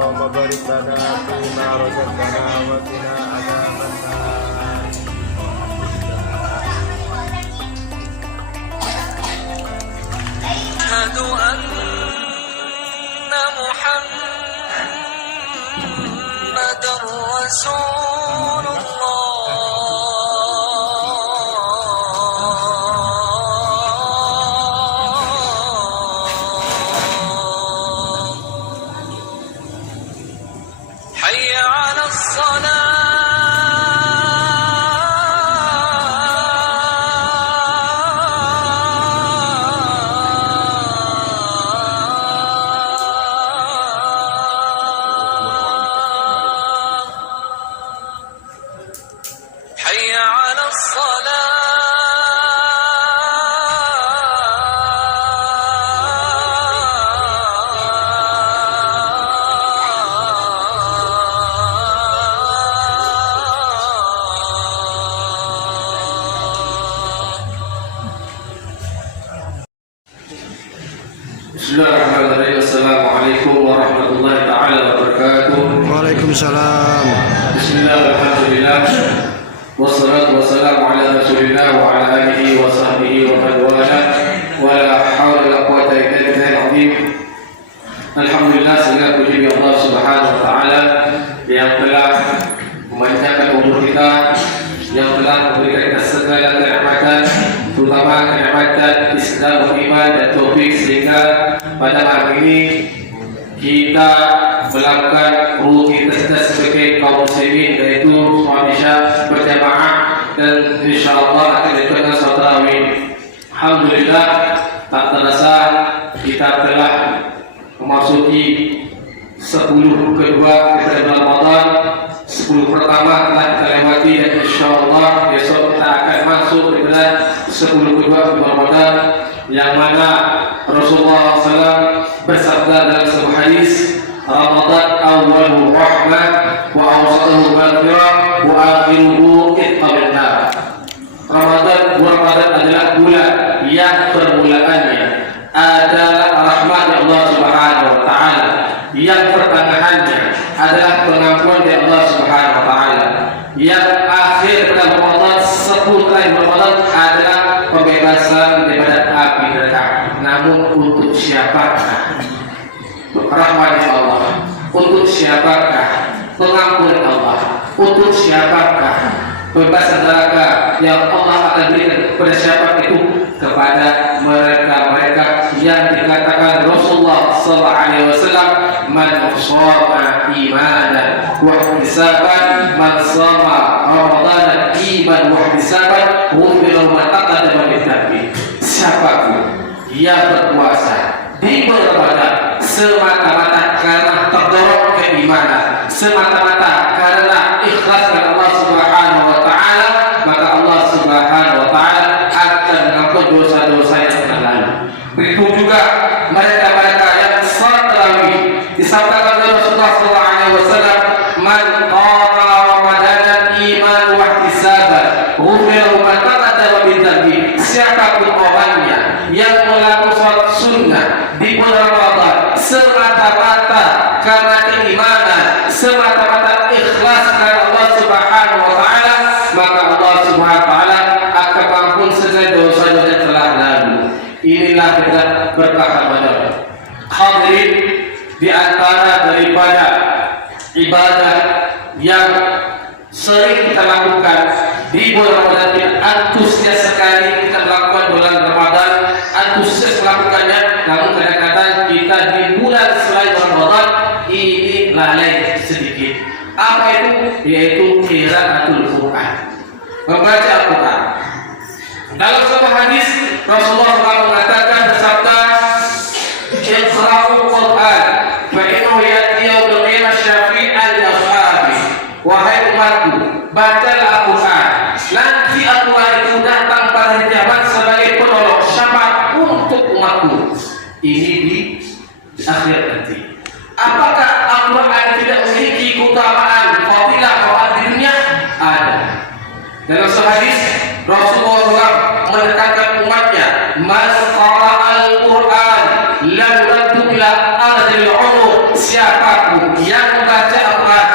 اللهم بارك لنا فيما رزقتنا وقنا عذاب النار. أشهد أن محمدا رسول حي على الصلاة حي على Bismillahirrahmanirrahim. Assalamualaikum warahmatullahi ta'ala wabarakatuh. Waalaikumsalam. Bismillahirrahmanirrahim. Wassalatu wassalamu ala rasulillah wa ala alihi wa sahbihi wa man wala wa la hawla wa la quwwata illa billahil azim. Alhamdulillah, segala puji bagi Allah Subhanahu wa taala yang telah memanjangkan umur kita, yang telah memberikan kita segala kenikmatan, terutama kenikmatan Islam, iman dan taufik, sehingga pada hari ini kita melakukan ruh kita sebagai kaum muslimin, yaitu sholat isya berjamaah dan insyaallah akan dilakukan sholat tarawih. Alhamdulillah, tak terasa kita telah memasuki 10 kedua kita bulan Ramadan. 10 pertama telah kita lewati dan insyaallah besok kita akan masuk di bulan 10 kedua bulan Ramadan, yang mana Rasulullah SAW bersabda dalam sebuah hadis, Ramadan awwaluhu rahmah wa awsatuhu maghfirah wa akhiruhu itqal nar. Ramadan adalah bulan yang permulaannya adalah rahmat Allah Subhanahu wa taala, yang pertengahannya adalah pengampuan dari Allah Subhanahu wa taala, yang akhir pada Ramadan, seputar Ramadan adalah pembebasan daripada api neraka. Namun untuk siapakah rahmat Allah? Untuk siapakah pengampunan Allah? Untuk siapakah pembebasan neraka yang Allah akan berikan kepada siapa itu? Kepada mereka-mereka yang dikatakan Rasulullah SAW, man shoma imanan wa ihtisaban, man shoma Ramadan iman wa ihtisaban, ghufira ma taqaddama min dhanbi. Siapapun yang berpuasa di bulan Ramadan semata-mata karena terdorong keimanan, semata-mata karena ikhlas kepada Allah Subhanahu wa taala, maka Allah Subhanahu wa taala akan mengampuni dosa-dosa yang telah lalu. Begitu juga mereka-mereka yang salat tarawih, disabdakan oleh Rasulullah SAW, man qama Ramadanan iman wa ihtisaban, ghufira ma taqaddama min dhanbi. Siapapun orangnya yang melakukan salat sunnah di bulan Ramadan semata-mata karena keimanan, semata-mata ikhlas karena Allah Subhanahu wa taala, maka Allah Subhanahu wa taala akan mengampuni segala dosa-dosa yang telah lalu. Inilah berkah Ramadan. Hadirin, di antara daripada ibadah yang sering kita lakukan di bulan Ramadan, kita antusias sekali kita melakukan bulan Ramadan, antusias melakukannya, namun kadang-kadang kita di bulan selain Ramadan ini lalai sedikit. Apa itu? Yaitu qiraatul Quran, membaca Al-Quran. Dalam sebuah hadis Rasulullah SAW mengatakan, bersabda, "Iqra'ul Quran fa innahu ya'ti yawmal qiyamah syafi'an li ashabi." Wahai umatku, bacalah Al-Quran. Nanti Al-Quran itu datang pada hari kiamat sebagai penolong syafaat untuk umatku. Ini di akhir nanti. Apakah Al-Quran tidak memiliki keutamaan fadilah di dunia? Ada. Dalam hadis Rasulullah menekankan umatnya, "Man qara'al Quran lam yaddu ila ardil umur." siapapun yang membaca Al-Quran,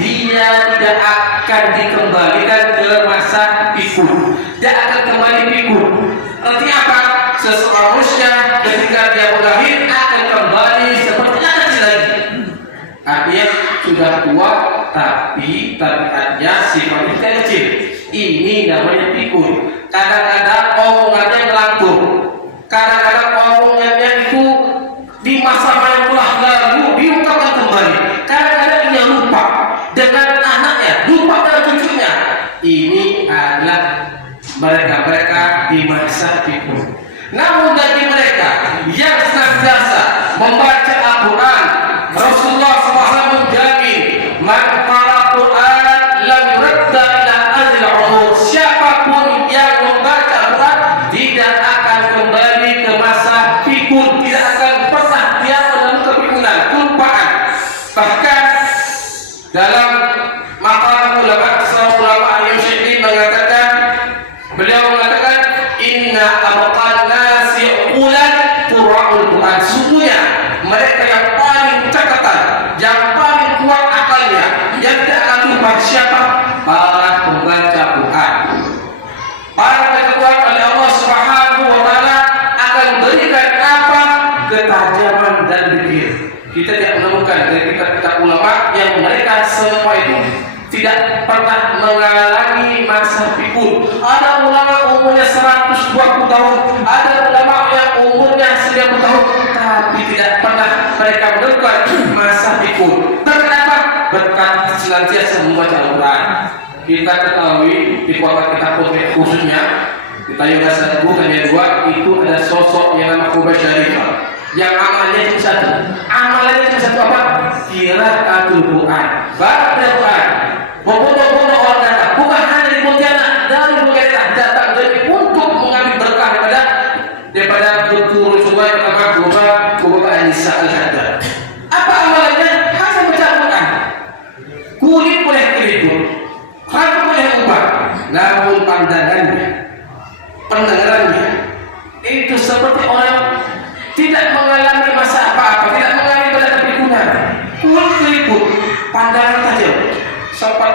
dia tidak akan dikembalikan ke masa pikun. Dia akan kembali pikun. Artinya apa? Seseorang manusia ketika dia berlahir akan kembali seperti anak lagi. Artinya sudah tua tapi tabiatnya sifatnya kecil. Ini namanya pikun. Kadang-kadang omongannya melantur. Kadang-kadang omongannya itu di masa yang telah lalu diungkapkan kembali. Kadang-kadang dia lupa dengan anaknya, lupa dengan cucunya. Ini adalah mereka-mereka di masa pikun. Namun bagi mereka yang senantiasa membaca Al-Quran, Rasulullah SAW menjamin, man qara Quran lam yuradda ila azil umur. Siapapun yang membaca Al-Quran tidak akan kembali ke masa pikun, tidak akan pernah dia menemukan kepikunan, kelupaan. Bahkan dalam maqalah ulama, seorang ulama Al-Syekh mengatakan, beliau mengatakan, inna abqal nasi uqulan qura'ul Quran. Sungguhnya mereka yang paling cakatan, yang paling kuat akalnya, yang tidak akan lupa siapa? Para pembaca Quran. Para pembaca Quran oleh Allah Subhanahu wa taala akan berikan apa? Ketajaman dan pikir. Kita tidak menemukan dari kitab-kitab ulama yang mereka semua itu tidak pernah mengalami masa pikun. Ada ulama umurnya 120 tahun, ada ulama yang umurnya 90 tahun, tapi tidak pernah mereka menemukan masa pikun. Kenapa? Berkat senantiasa membaca Al-Quran. Kita ketahui di kota kita khususnya di Tayyib bukan yang dua, itu ada sosok yang nama Kubah Syarifah yang amalnya cuma satu. Amalannya cuma satu apa? Qiraatul Quran. Baca Quran. Membunuh orang datang, bukan hanya di Pontianak, dari berbagai daerah datang dari untuk mengambil berkah daripada Dr. Subay pertama Kubah Anissa Al-Haddad. Apa amalannya? Hanya baca Quran. Kulit boleh keriput, hati boleh ubah, namun pandangannya, pendengarannya itu seperti orang tidak mengalami masa apa-apa, tidak mengalami pada kepikunan. Kulit keriput, pandangan tajam. Sempat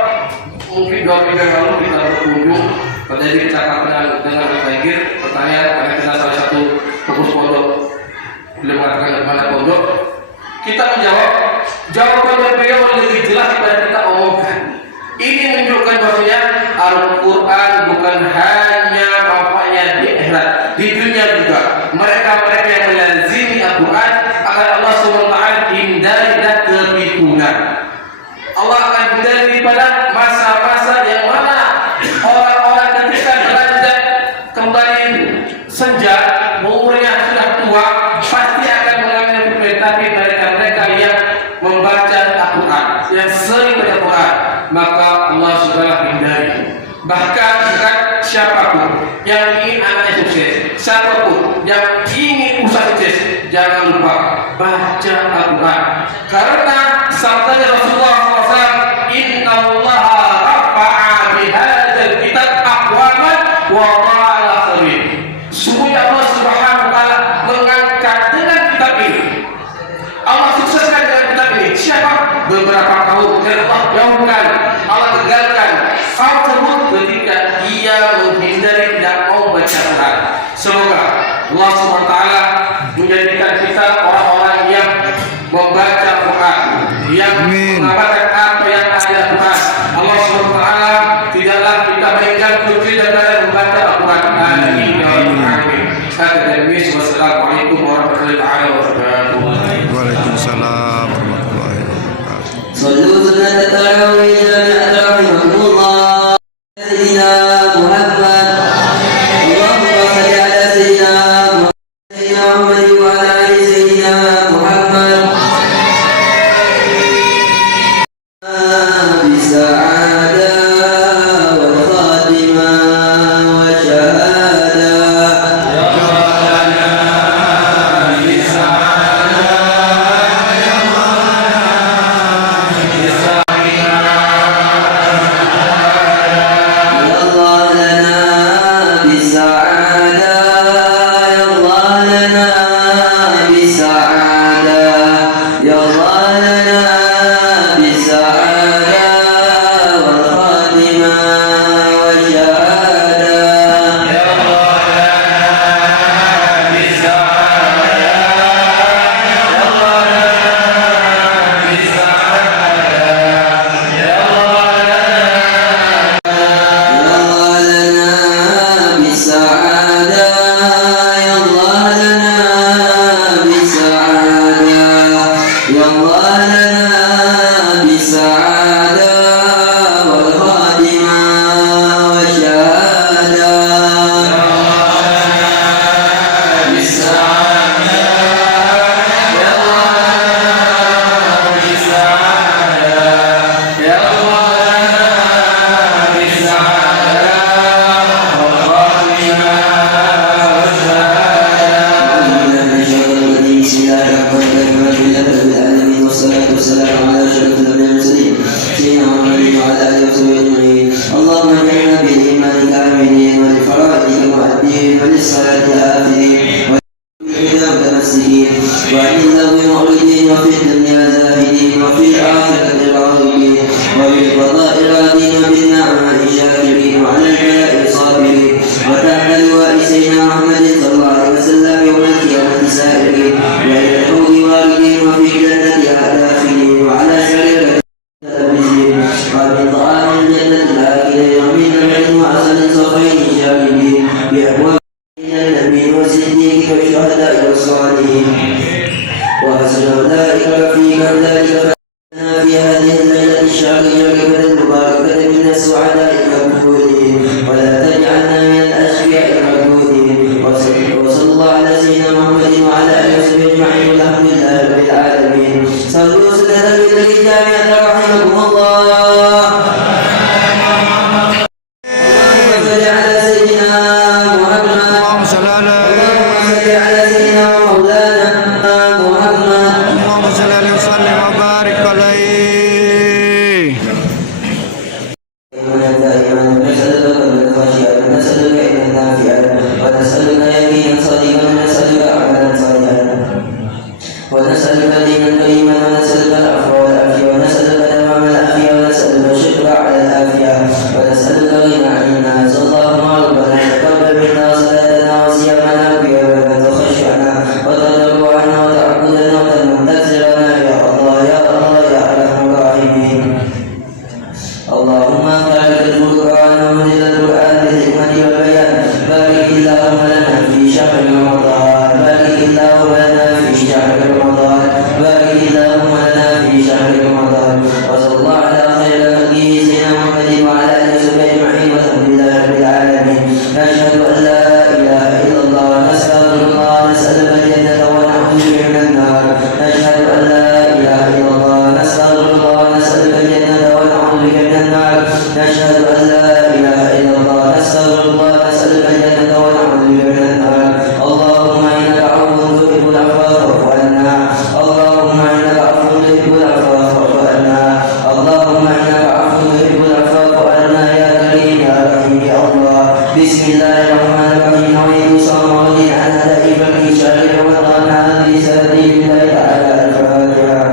mungkin 2 minggu lalu kita berkunjung terjadi kecelakaan dengan banjir. Pertanyaan karena kita salah satu pengurus pondok, beliau mengatakan dari mana pondok, kita menjawab, jawabannya beliau lebih jelas daripada kita omongkan. Ini menunjukkan bahwasanya Al-Quran bukan hanya manfaatnya di akhirat, di dunia juga. Mereka-mereka yang melazimi Al-Quran akan Allah SWT hindari dan kepikunan. Allah akan hindari pada masa-masa yang mana orang-orang ketika beranjak kembali senja, umurnya sudah tua, pasti akan mengalami kepikunan. Tapi mereka-mereka yang membaca Al-Quran, yang sering baca Quran, maka Allah SWT hindari. Bahkan siapapun yang ingin anaknya sukses, siapapun yang ingin usaha sukses, jangan lupa baca Al-Quran. Karena sabdanya Rasulullah SAW, Inna Allah rafa'a bihadzal kitab aqwaman wa ta'ala akhirin. Sungguhnya Allah Subhanahu wa taala mengangkat dengan kitab ini. Allah sukseskan dengan kitab ini. Siapa? Beberapa kaum dan Allah jauhkan, Allah tegalkan kaum tersebut ketika dia menghindari dan mau baca Quran. Semoga Allah SWT menjadikan kita orang-orang yang membaca Quran, yang mengamalkan apa yang ada di Quran. Allah SWT tidaklah kita berikan kunci daripada membaca Al-Quran. Amin. Wassalamualaikum warahmatullahi wabarakatuh. Waalaikumsalam warahmatullahi wabarakatuh. صلوا سنة التراويح جميعا رحمكم الله. سيدنا محمد اللهم صل على سيدنا محمد وعلى آل سيدنا محمد بالسعادة والخاتمة والشهادة. الآخرين متمسكين وعن اللغو معرضين وفي الدنيا زاهدين وفي الآخرة راغبين وبالقضاء راضين وبالنعماء شاكرين وعلى البلاء صابرين وتحت لواء سيدنا محمد صلى الله عليه وسلم يوم القيامة سائرين وإلى الحوض واردين وفي الجنة داخلين وعلى سرير ومن طعام الجنة الآكلين ومن نبع وعسل صفين شاربين بأبواب النبي والصديق والشهداء والصالحين وحسن أولئك رفيقا ذلك في هذه الليلة الشعرية المباركة من السعداء المقبولين ولا تجعلنا من الأشقياء المردودين وصلى الله على سيدنا محمد وعلى آله وصحبه أجمعين والحمد لله رب العالمين. صلوا سنة بالنبي جامعة رحمكم الله. اللهم صل على سيدنا محمد. اللهم صل على اللهم صل على سيدنا مولانا محمد. اللهم صل عليه وسلم وبارك عليه. نسألك من خشية نسألك علما نافعا ونسألك يقينا صديقا ونسألك عملا صالحا ونسألك دينا قيما ونسألك العفو والعافية ونسألك تمام العافية ونسألك الشكر على العافية ونسألك غنى عن الناس. اللهم ربنا تقبل منا صلاتنا وصيامنا وقيامنا وخشعنا وتضرعنا وتعبدنا وتمام تكسرنا يا الله يا الله يا أرحم الراحمين. اللهم بارك القرآن ومنزل القرآن بالحكمة والبيان. بارك اللهم لنا في شهر رمضان. بارك اللهم لنا في شهر رمضان. بارك اللهم لنا في شهر رمضان. وصلى الله على خير خلقه سيدنا محمد وعلى آله وصحبه أجمعين والحمد لله رب العالمين. نشهد أن لا إله إلا الله نستغفر الله نسألك الجنة ونعوذ بك من النار. نشهد أن لا إله إلا الله نستغفر الله نسألك الجنة ونعوذ بك من النار. نشهد أن لا إله إلا الله نستغفر الله نسألك الجنة ونعوذ بك من النار. اللهم إنك عفو تحب العفو فاعف عنا. اللهم إنك عفو تحب العفو فاعف عنا. اللهم إنك عفو تحب العفو فاعف عنا يا كريم يا رحيم يا الله. بسم الله الرحمن الرحيم. نويت صوم غد عن أداء فرد شهر رمضان هذه سبيل الله تعالى. الفاتحة.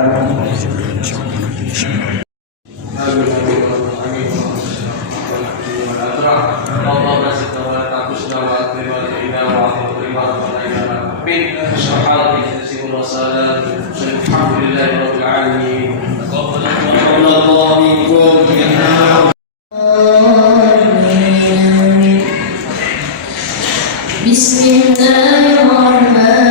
بسم الله الرحمن